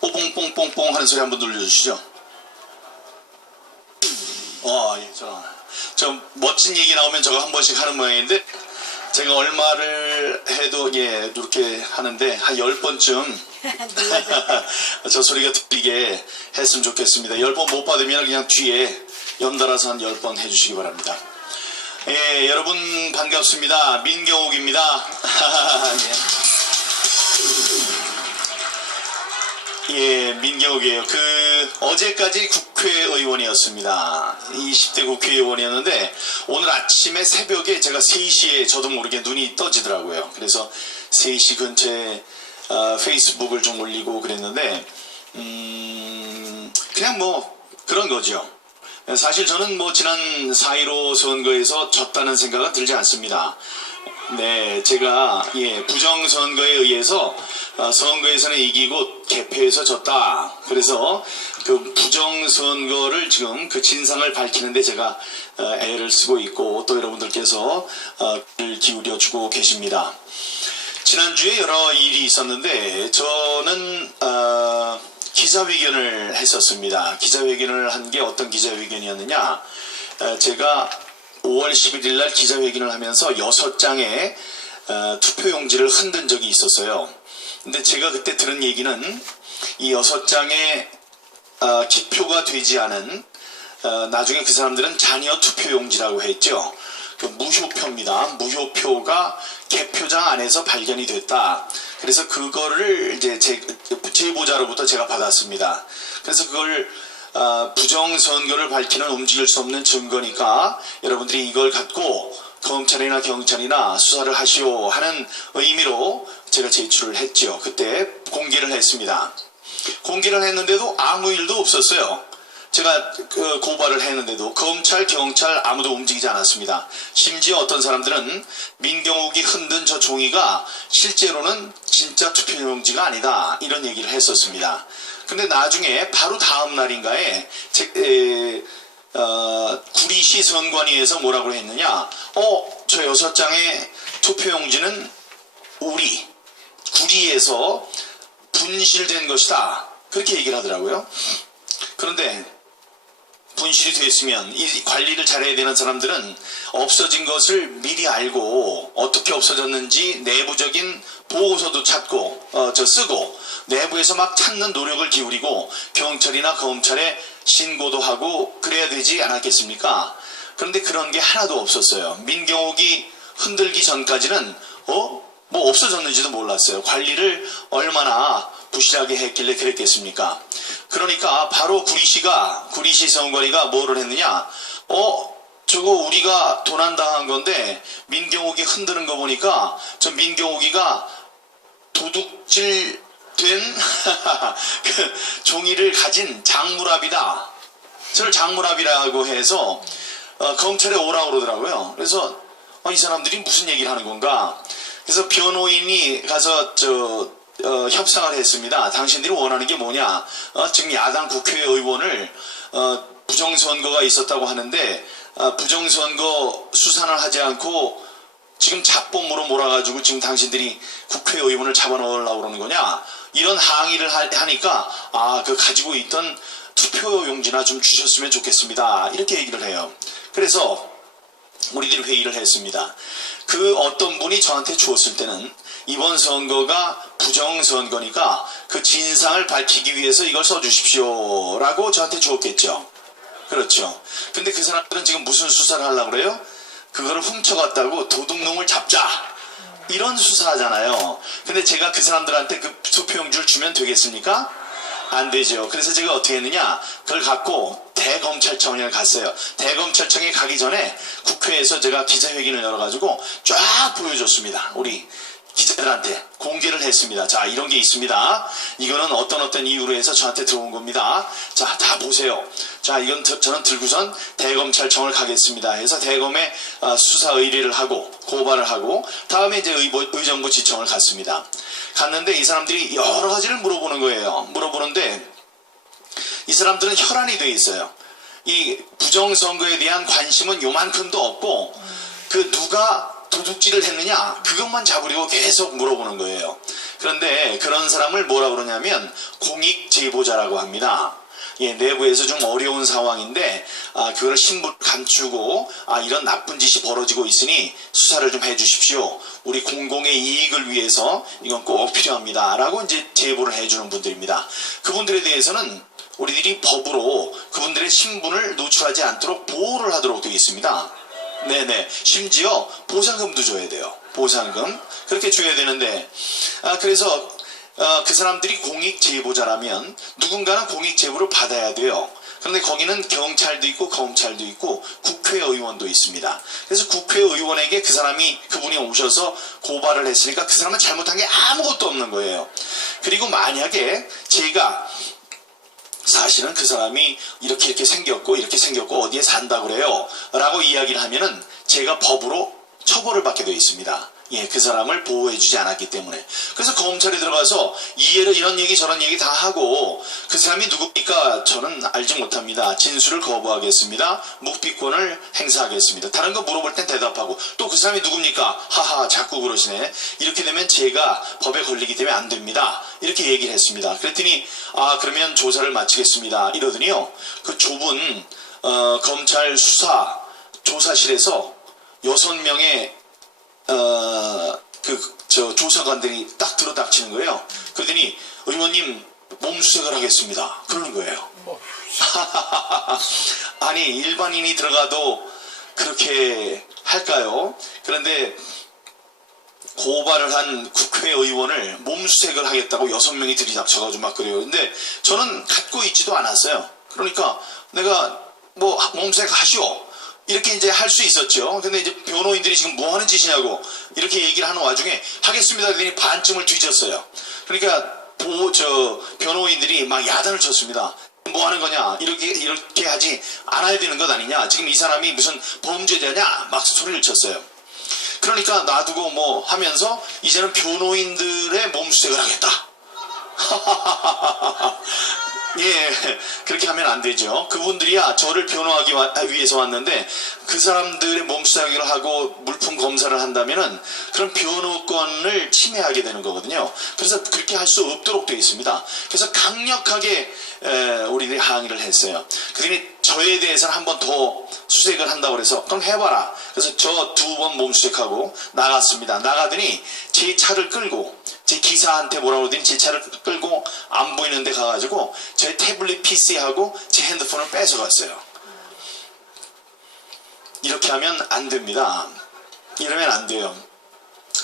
뽀뽕뽕뽕뽕 하는 소리 한번 눌러주시죠. 예, 저 멋진 얘기 나오면 저거 한 번씩 하는 모양인데, 제가 얼마를 해도 이렇게 하는데 한 10번쯤 저 소리가 들리게 했으면 좋겠습니다. 10번 못 받으면 그냥 뒤에 연달아서 한 10번 해주시기 바랍니다. 예, 여러분 반갑습니다. 민경욱입니다. 예, 민경욱이에요. 어제까지 국회의원이었습니다. 20대 국회의원이었는데, 오늘 아침에 새벽에 제가 3시에 저도 모르게 눈이 떠지더라고요. 그래서 3시 근처에 페이스북을 좀 올리고 그랬는데, 그냥 그런 거죠. 사실 저는 지난 4.15 선거에서 졌다는 생각은 들지 않습니다. 네, 제가 부정선거에 의해서 선거에서는 이기고 개표에서 졌다. 그래서 그 부정선거를 지금 그 진상을 밝히는데 제가 애를 쓰고 있고, 또 여러분들께서 귀를 기울여주고 계십니다. 지난주에 여러 일이 있었는데 저는 기자회견을 했었습니다. 기자회견을 한 게 어떤 기자회견이었느냐, 제가 5월 11일 날 기자회견을 하면서 6장의 투표용지를 흔든 적이 있었어요. 근데 제가 그때 들은 얘기는 이 6장의 기표가 되지 않은 나중에 그 사람들은 잔여 투표용지라고 했죠. 그 무효표입니다. 무효표가 개표장 안에서 발견이 됐다. 그래서 그거를 이제 제보자로부터 제가 받았습니다. 그래서 그걸 부정선거를 밝히는 움직일 수 없는 증거니까 여러분들이 이걸 갖고 검찰이나 경찰이나 수사를 하시오 하는 의미로 제가 제출을 했죠. 그때 공개를 했습니다. 공개를 했는데도 아무 일도 없었어요. 제가 고발을 했는데도 검찰, 경찰 아무도 움직이지 않았습니다. 심지어 어떤 사람들은 민경욱이 흔든 저 종이가 실제로는 진짜 투표용지가 아니다, 이런 얘기를 했었습니다. 근데 나중에 바로 다음 날인가에 구리시 선관위에서 뭐라고 했느냐, 저 6장의 투표용지는 우리 구리에서 분실된 것이다, 그렇게 얘기를 하더라고요. 그런데 분실이 됐으면 이 관리를 잘해야 되는 사람들은 없어진 것을 미리 알고 어떻게 없어졌는지 내부적인 보고서도 찾고 쓰고 내부에서 막 찾는 노력을 기울이고 경찰이나 검찰에 신고도 하고 그래야 되지 않았겠습니까? 그런데 그런 게 하나도 없었어요. 민경욱이 흔들기 전까지는 없어졌는지도 몰랐어요. 관리를 얼마나 부실하게 했길래 그랬겠습니까? 그러니까 바로 구리시 선관위가 뭐를 했느냐, 저거 우리가 도난당한 건데 민경욱이 흔드는 거 보니까 저 민경욱이가 도둑질 된 그 종이를 가진 장물압이다. 저를 장물압이라고 해서 검찰에 오라고 그러더라고요. 그래서 이 사람들이 무슨 얘기를 하는 건가? 그래서 변호인이 가서 협상을 했습니다. 당신들이 원하는 게 뭐냐? 지금 야당 국회의원을 부정선거가 있었다고 하는데 부정선거 수사를 하지 않고 지금 잡범으로 몰아가지고 지금 당신들이 국회의원을 잡아넣으려고 그러는 거냐? 이런 항의를 하니까 그 가지고 있던 투표용지나 좀 주셨으면 좋겠습니다, 이렇게 얘기를 해요. 그래서 우리들이 회의를 했습니다. 그 어떤 분이 저한테 주었을 때는 이번 선거가 부정선거니까 그 진상을 밝히기 위해서 이걸 써주십시오 라고 저한테 주었겠죠. 그렇죠. 근데 그 사람들은 지금 무슨 수사를 하려고 그래요? 그거를 훔쳐갔다고 도둑놈을 잡자, 이런 수사하잖아요. 근데 제가 그 사람들한테 그 투표용지를 주면 되겠습니까? 안 되죠. 그래서 제가 어떻게 했느냐, 그걸 갖고 대검찰청에 갔어요. 대검찰청에 가기 전에 국회에서 제가 기자회견을 열어가지고 쫙 보여줬습니다. 우리 기자들한테 공개를 했습니다. 자, 이런 게 있습니다. 이거는 어떤 이유로 해서 저한테 들어온 겁니다. 자, 다 보세요. 자, 이건 저는 들고선 대검찰청을 가겠습니다 해서 대검에 수사 의뢰를 하고 고발을 하고 다음에 이제 의정부 지청을 갔습니다. 갔는데 이 사람들이 여러 가지를 물어보는 거예요. 물어보는데 이 사람들은 혈안이 돼 있어요. 이 부정선거에 대한 관심은 요만큼도 없고 누가 도둑질을 했느냐, 그것만 잡으려고 계속 물어보는 거예요. 그런데 그런 사람을 뭐라 그러냐면 공익 제보자라고 합니다. 예, 내부에서 좀 어려운 상황인데 그걸 신분 감추고 이런 나쁜 짓이 벌어지고 있으니 수사를 좀 해주십시오. 우리 공공의 이익을 위해서 이건 꼭 필요합니다. 라고 이제 제보를 해주는 분들입니다. 그분들에 대해서는 우리들이 법으로 그분들의 신분을 노출하지 않도록 보호를 하도록 되어 있습니다. 네네. 심지어 보상금도 줘야 돼요. 보상금. 그렇게 줘야 되는데 그래서 그 사람들이 공익 제보자라면 누군가는 공익 제보를 받아야 돼요. 그런데 거기는 경찰도 있고 검찰도 있고 국회의원도 있습니다. 그래서 국회의원에게 그분이 오셔서 고발을 했으니까 그 사람은 잘못한 게 아무것도 없는 거예요. 그리고 만약에 제가 사실은 그 사람이 이렇게 생겼고 어디에 산다 그래요 라고 이야기를 하면은 제가 법으로 처벌을 받게 되어 있습니다. 예, 그 사람을 보호해주지 않았기 때문에. 그래서 검찰에 들어가서 이해를 이런 얘기 저런 얘기 다 하고 그 사람이 누굽니까? 저는 알지 못합니다. 진술을 거부하겠습니다. 묵비권을 행사하겠습니다. 다른 거 물어볼 땐 대답하고 또 그 사람이 누굽니까? 하하 자꾸 그러시네. 이렇게 되면 제가 법에 걸리기 때문에 안 됩니다. 이렇게 얘기를 했습니다. 그랬더니 그러면 조사를 마치겠습니다. 이러더니요. 그 좁은 검찰 수사 조사실에서 6명의 조사관들이 딱 들어닥치는 거예요. 그러더니 의원님 몸수색을 하겠습니다. 그러는 거예요. 아니 일반인이 들어가도 그렇게 할까요? 그런데 고발을 한 국회의원을 몸수색을 하겠다고 6명이 들이닥쳐가지고 막 그래요. 근데 저는 갖고 있지도 않았어요. 그러니까 내가 뭐 몸수색 하시오. 이렇게 이제 할 수 있었죠. 근데 이제 변호인들이 지금 뭐 하는 짓이냐고 이렇게 얘기를 하는 와중에 하겠습니다. 그랬더니 반쯤을 뒤졌어요. 그러니까 변호인들이 막 야단을 쳤습니다. 뭐 하는 거냐? 이렇게 하지 않아야 되는 것 아니냐? 지금 이 사람이 무슨 범죄자냐? 막 소리를 쳤어요. 그러니까 놔두고 뭐 하면서 이제는 변호인들의 몸수색을 하겠다. 예, 그렇게 하면 안 되죠. 그분들이야 저를 변호하기 위해서 왔는데 그 사람들의 몸수색을 하고 물품 검사를 한다면은 그런 변호권을 침해하게 되는 거거든요. 그래서 그렇게 할 수 없도록 되어 있습니다. 그래서 강력하게 우리들이 항의를 했어요. 그러니 저에 대해서는 한 번 더 수색을 한다고 그래서 그럼 해봐라. 그래서 저 2번 몸수색하고 나갔습니다. 나가더니 제 차를 끌고 제 기사한테 뭐라고 그러더니 제 차를 끌고 안 보이는 데 가가지고 제 태블릿 PC하고 제 핸드폰을 뺏어갔어요. 이렇게 하면 안 됩니다. 이러면 안 돼요.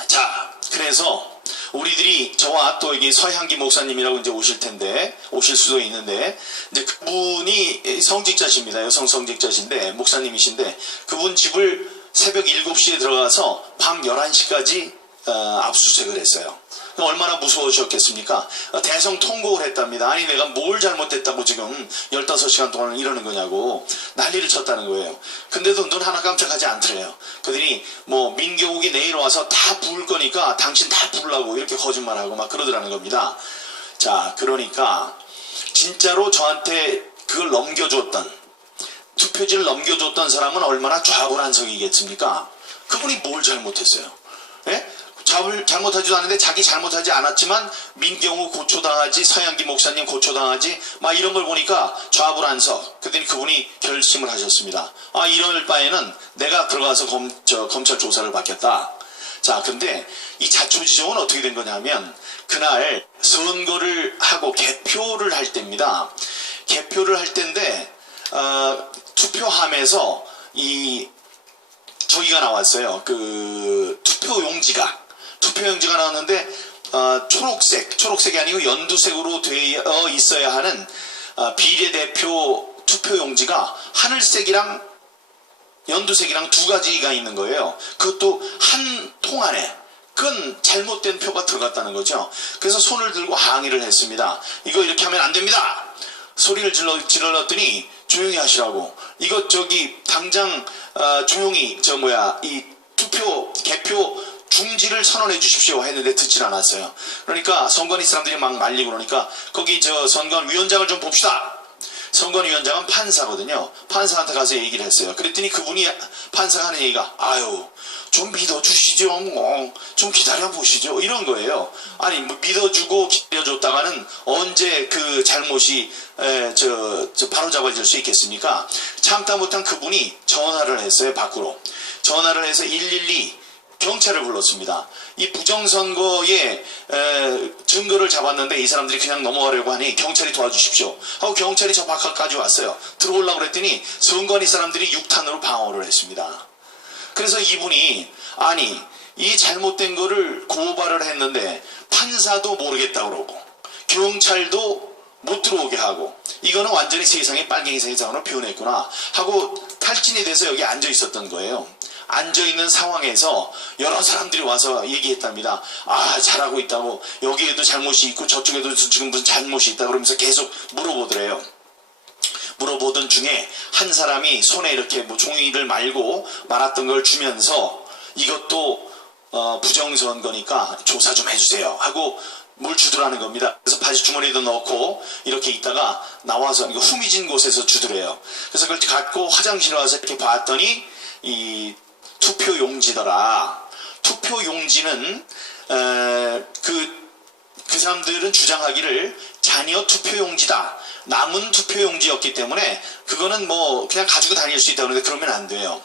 자, 그래서 우리들이 저와 또 여기 서향기 목사님이라고 이제 오실 수도 있는데 이제 그분이 성직자십니다. 여성 성직자신데 목사님이신데 그분 집을 새벽 7시에 들어가서 밤 11시까지 압수수색을 했어요. 얼마나 무서우셨겠습니까? 대성통곡을 했답니다. 아니 내가 뭘 잘못했다고 지금 15시간 동안 이러는 거냐고 난리를 쳤다는 거예요. 근데도 눈 하나 깜짝하지 않더래요. 그들이 뭐 민경욱이 내일 와서 다 부을 거니까 당신 다 부으려고 이렇게 거짓말하고 막 그러더라는 겁니다. 자, 그러니까 진짜로 저한테 그걸 넘겨줬던 투표지를 넘겨줬던 사람은 얼마나 좌불안석이겠습니까? 그분이 뭘 잘못했어요? 예? 잘못하지도 않은데 자기 잘못하지 않았지만 민경우 고초당하지 서양기 목사님 고초당하지 막 이런 걸 보니까 좌불안석. 그랬더니 그분이 결심을 하셨습니다. 이럴 바에는 내가 들어가서 검찰 조사를 받겠다. 자, 근데 이 자초지종은 어떻게 된 거냐면 그날 선거를 하고 개표를 할 때입니다. 개표를 할 때인데 투표함에서 저기가 나왔어요. 그 투표용지가 나왔는데 초록색이 아니고 연두색으로 되어 있어야 하는 비례대표 투표용지가 하늘색이랑 연두색이랑 2가지가 있는 거예요. 그것도 한 통 안에. 그건 잘못된 표가 들어갔다는 거죠. 그래서 손을 들고 항의를 했습니다. 이거 이렇게 하면 안 됩니다. 소리를 질렀더니 조용히 하시라고. 이거 당장 조용히 이 개표 중지를 선언해 주십시오 했는데 듣질 않았어요. 그러니까 선관위 사람들이 막 말리고 그러니까 거기 선관위원장을 좀 봅시다. 선관위원장은 판사거든요. 판사한테 가서 얘기를 했어요. 그랬더니 그분이 판사가 하는 얘기가 좀 믿어주시죠. 뭐 좀 기다려보시죠. 이런 거예요. 아니 뭐 믿어주고 기다려줬다가는 언제 그 잘못이 바로잡아질 수 있겠습니까? 참다 못한 그분이 전화를 했어요. 밖으로. 전화를 해서 112 경찰을 불렀습니다. 이 부정선거에 증거를 잡았는데 이 사람들이 그냥 넘어가려고 하니 경찰이 도와주십시오 하고 경찰이 저 바깥까지 왔어요. 들어오려고 그랬더니 선관위 사람들이 6탄으로 방어를 했습니다. 그래서 이분이 아니 이 잘못된 거를 고발을 했는데 판사도 모르겠다 그러고 경찰도 못 들어오게 하고 이거는 완전히 세상이 빨갱이 세상으로 변했구나 하고 탈진이 돼서 여기 앉아 있었던 거예요. 앉아있는 상황에서 여러 사람들이 와서 얘기했답니다. 아 잘하고 있다고 여기에도 잘못이 있고 저쪽에도 지금 무슨 잘못이 있다 그러면서 계속 물어보더래요. 물어보던 중에 한 사람이 손에 이렇게 뭐 종이를 말고 말았던 걸 주면서 이것도 부정선거니까 조사 좀 해주세요 하고 뭘 주더라는 겁니다. 그래서 바지 주머니에도 넣고 이렇게 있다가 나와서 이거 후미진 곳에서 주더래요. 그래서 그걸 갖고 화장실에 와서 이렇게 봤더니 이 투표용지더라. 투표용지는 그 사람들은 주장하기를 자녀 투표용지다. 남은 투표용지였기 때문에 그거는 뭐 그냥 가지고 다닐 수 있다 그러는데 그러면 안 돼요.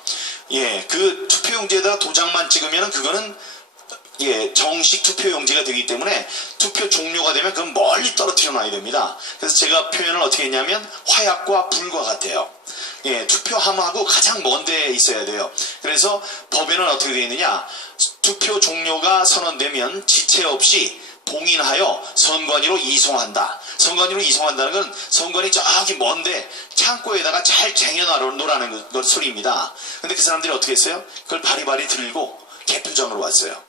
예, 그 투표용지에다가 도장만 찍으면 그거는 예, 정식 투표용지가 되기 때문에 투표 종료가 되면 그건 멀리 떨어뜨려 놔야 됩니다. 그래서 제가 표현을 어떻게 했냐면 화약과 불과 같아요. 예, 투표함하고 가장 먼 데에 있어야 돼요. 그래서 법에는 어떻게 되어 있느냐, 투표 종료가 선언되면 지체 없이 봉인하여 선관위로 이송한다. 선관위로 이송한다는 건 선관위 저기 먼데 창고에다가 잘 쟁여놓으라는 것 소리입니다. 근데 그 사람들이 어떻게 했어요? 그걸 바리바리 들고 개표장으로 왔어요.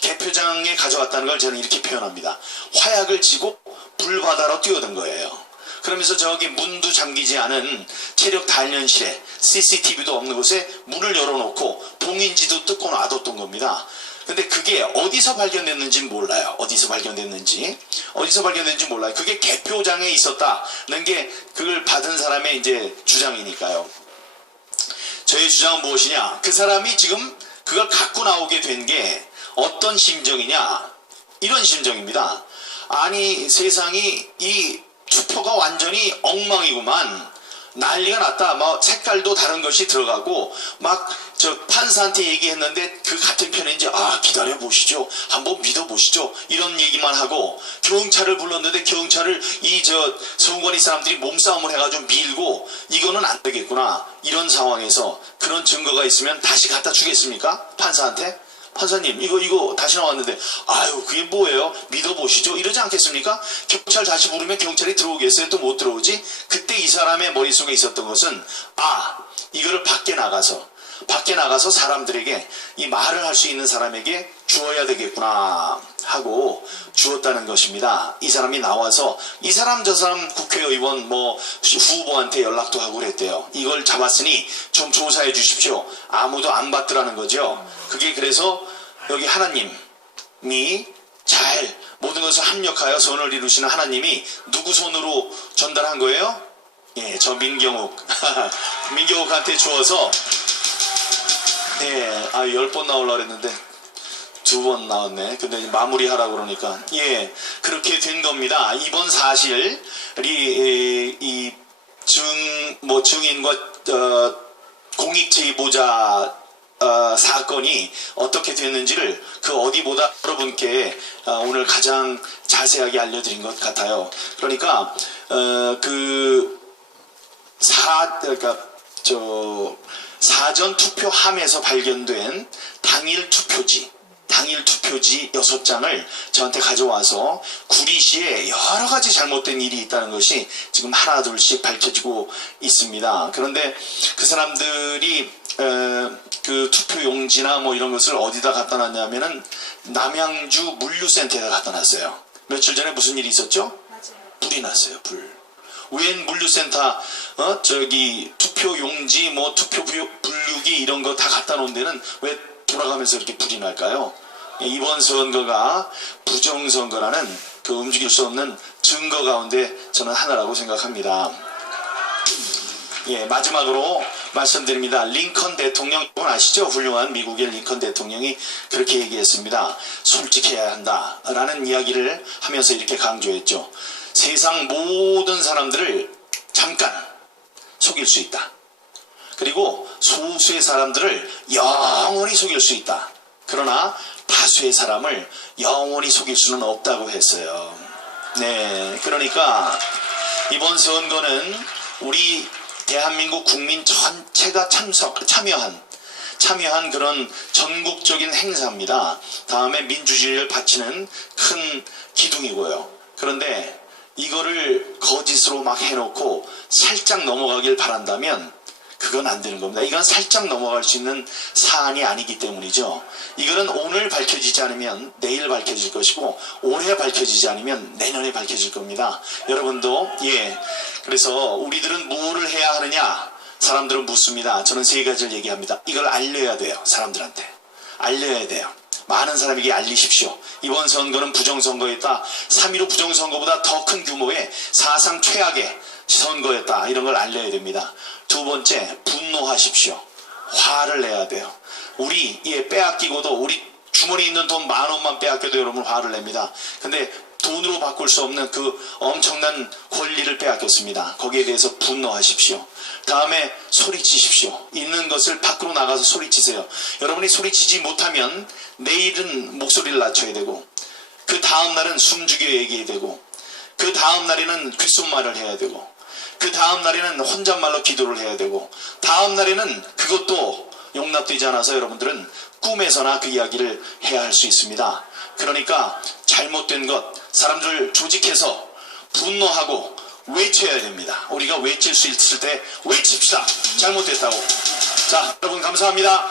개표장에 가져왔다는 걸 저는 이렇게 표현합니다. 화약을 쥐고 불바다로 뛰어든 거예요. 그러면서 저기 문도 잠기지 않은 체력 단련실에 CCTV도 없는 곳에 문을 열어놓고 봉인지도 뜯고 놔뒀던 겁니다. 근데 그게 어디서 발견됐는지 몰라요. 어디서 발견됐는지 몰라요. 그게 개표장에 있었다는 게 그걸 받은 사람의 이제 주장이니까요. 저의 주장은 무엇이냐? 그 사람이 지금 그걸 갖고 나오게 된 게 어떤 심정이냐? 이런 심정입니다. 아니 세상이 이 투표가 완전히 엉망이구만. 난리가 났다. 막 색깔도 다른 것이 들어가고 막 저 판사한테 얘기했는데 그 같은 편인지 아 기다려 보시죠. 한번 믿어 보시죠. 이런 얘기만 하고 경찰을 불렀는데 경찰을 이 저 선관위 사람들이 몸싸움을 해가지고 밀고 이거는 안 되겠구나. 이런 상황에서 그런 증거가 있으면 다시 갖다 주겠습니까? 판사한테? 판사님 이거 다시 나왔는데 아유 그게 뭐예요? 믿어보시죠. 이러지 않겠습니까? 경찰 다시 부르면 경찰이 들어오겠어요? 또 못 들어오지? 그때 이 사람의 머릿속에 있었던 것은 아 이거를 밖에 나가서 사람들에게 이 말을 할 수 있는 사람에게 주어야 되겠구나 하고 주었다는 것입니다. 이 사람이 나와서 이 사람 저 사람 국회의원 뭐 후보한테 연락도 하고 그랬대요. 이걸 잡았으니 좀 조사해 주십시오. 아무도 안 받더라는 거죠. 그게 그래서 여기 하나님이 잘 모든 것을 합력하여 선을 이루시는 하나님이 누구 손으로 전달한 거예요? 예, 저 민경욱 민경욱한테 주어서 예, 10번 나오려고 했는데 2번 나왔네. 근데 마무리하라고 그러니까 예, 그렇게 된 겁니다. 이번 사실이 이 증인과 공익 제보자 사건이 어떻게 됐는지를 그 어디보다 여러분께 오늘 가장 자세하게 알려드린 것 같아요. 그러니까 사전 투표함에서 발견된 당일 투표지 6장을 저한테 가져와서 구리시에 여러 가지 잘못된 일이 있다는 것이 지금 하나 둘씩 밝혀지고 있습니다. 그런데 그 사람들이 그 투표용지나 뭐 이런 것을 어디다 갖다 놨냐면은 남양주 물류센터에다 갖다 놨어요. 며칠 전에 무슨 일이 있었죠? 맞아요. 불이 났어요. 웬 물류센터 저기 투표용지 뭐 투표 분류기 이런 거 다 갖다 놓은 데는 왜 돌아가면서 이렇게 불이 날까요? 이번 선거가 부정선거라는 그 움직일 수 없는 증거 가운데 저는 하나라고 생각합니다. 예, 마지막으로 말씀드립니다. 링컨 대통령 아시죠? 훌륭한 미국의 링컨 대통령이 그렇게 얘기했습니다. 솔직해야 한다라는 이야기를 하면서 이렇게 강조했죠. 세상 모든 사람들을 잠깐 속일 수 있다. 그리고 소수의 사람들을 영원히 속일 수 있다. 그러나 다수의 사람을 영원히 속일 수는 없다고 했어요. 네, 그러니까 이번 선거는 우리 대한민국 국민 전체가 참여한 그런 전국적인 행사입니다. 다음에 민주주의를 바치는 큰 기둥이고요. 그런데 이거를 거짓으로 막 해놓고 살짝 넘어가길 바란다면 그건 안 되는 겁니다. 이건 살짝 넘어갈 수 있는 사안이 아니기 때문이죠. 이거는 오늘 밝혀지지 않으면 내일 밝혀질 것이고 올해 밝혀지지 않으면 내년에 밝혀질 겁니다. 여러분도 그래서 우리들은 무엇을 해야 하느냐 사람들은 묻습니다. 저는 세 가지를 얘기합니다. 이걸 알려야 돼요. 사람들한테 알려야 돼요. 많은 사람에게 알리십시오. 이번 선거는 부정선거였다. 3.15 부정선거보다 더 큰 규모의 사상 최악의 선거였다. 이런 걸 알려야 됩니다. 두 번째, 분노하십시오. 화를 내야 돼요. 우리 빼앗기고도 우리 주머니에 있는 돈 10,000원만 빼앗겨도 여러분 화를 냅니다. 근데 돈으로 바꿀 수 없는 그 엄청난 권리를 빼앗겼습니다. 거기에 대해서 분노하십시오. 다음에 소리치십시오. 있는 것을 밖으로 나가서 소리치세요. 여러분이 소리치지 못하면 내일은 목소리를 낮춰야 되고 그 다음 날은 숨죽여 얘기해야 되고 그 다음 날에는 귓속말을 해야 되고 그 다음 날에는 혼잣말로 기도를 해야 되고 다음 날에는 그것도 용납되지 않아서 여러분들은 꿈에서나 그 이야기를 해야 할 수 있습니다. 그러니까 잘못된 것 사람들을 조직해서 분노하고 외쳐야 됩니다. 우리가 외칠 수 있을 때 외칩시다. 잘못됐다고. 자, 여러분 감사합니다.